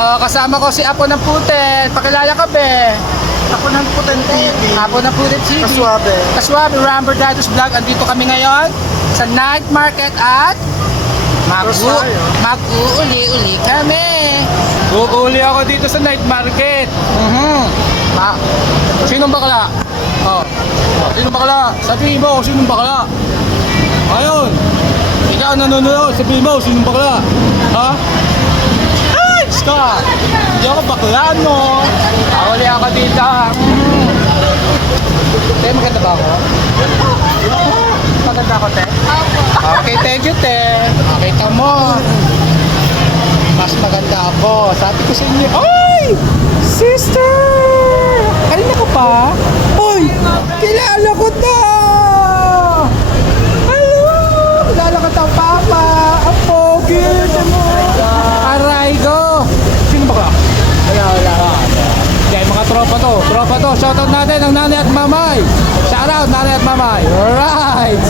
Kasama ko si Apo ng Putet. Pakilala ka, be. Ako ng Putet TV. Apo ng Putet TV. Kaswabe. Kaswabe, Ramber Datos Vlog. Andito kami ngayon sa night market at mag-uuli-uli kami. Uuli ako dito sa night market. Sinong bakla? Sinong bakla? Sabihin mo, sinong bakla? Ayun. Ikaw nanonood, sabihin mo, sinong bakla? Ha? Ay, ska! Hindi ako baklaan mo. Uli ako dito. Te, maganda ba ako? Maganda ako, te? Okay, thank you, te. Kita mo. Mas maganda ako. Sabi ko sa inyo, ay! Sister! Kanina ka pa? Uy! Kilala ko to! Hello! Kilala ko to, Papa! Ang pogi! Aray ko! Sino ba ka? Wala. Yan, mga tropa to. Shoutout natin ang nanay at mamay. Shoutout nanay at mamay. Alright!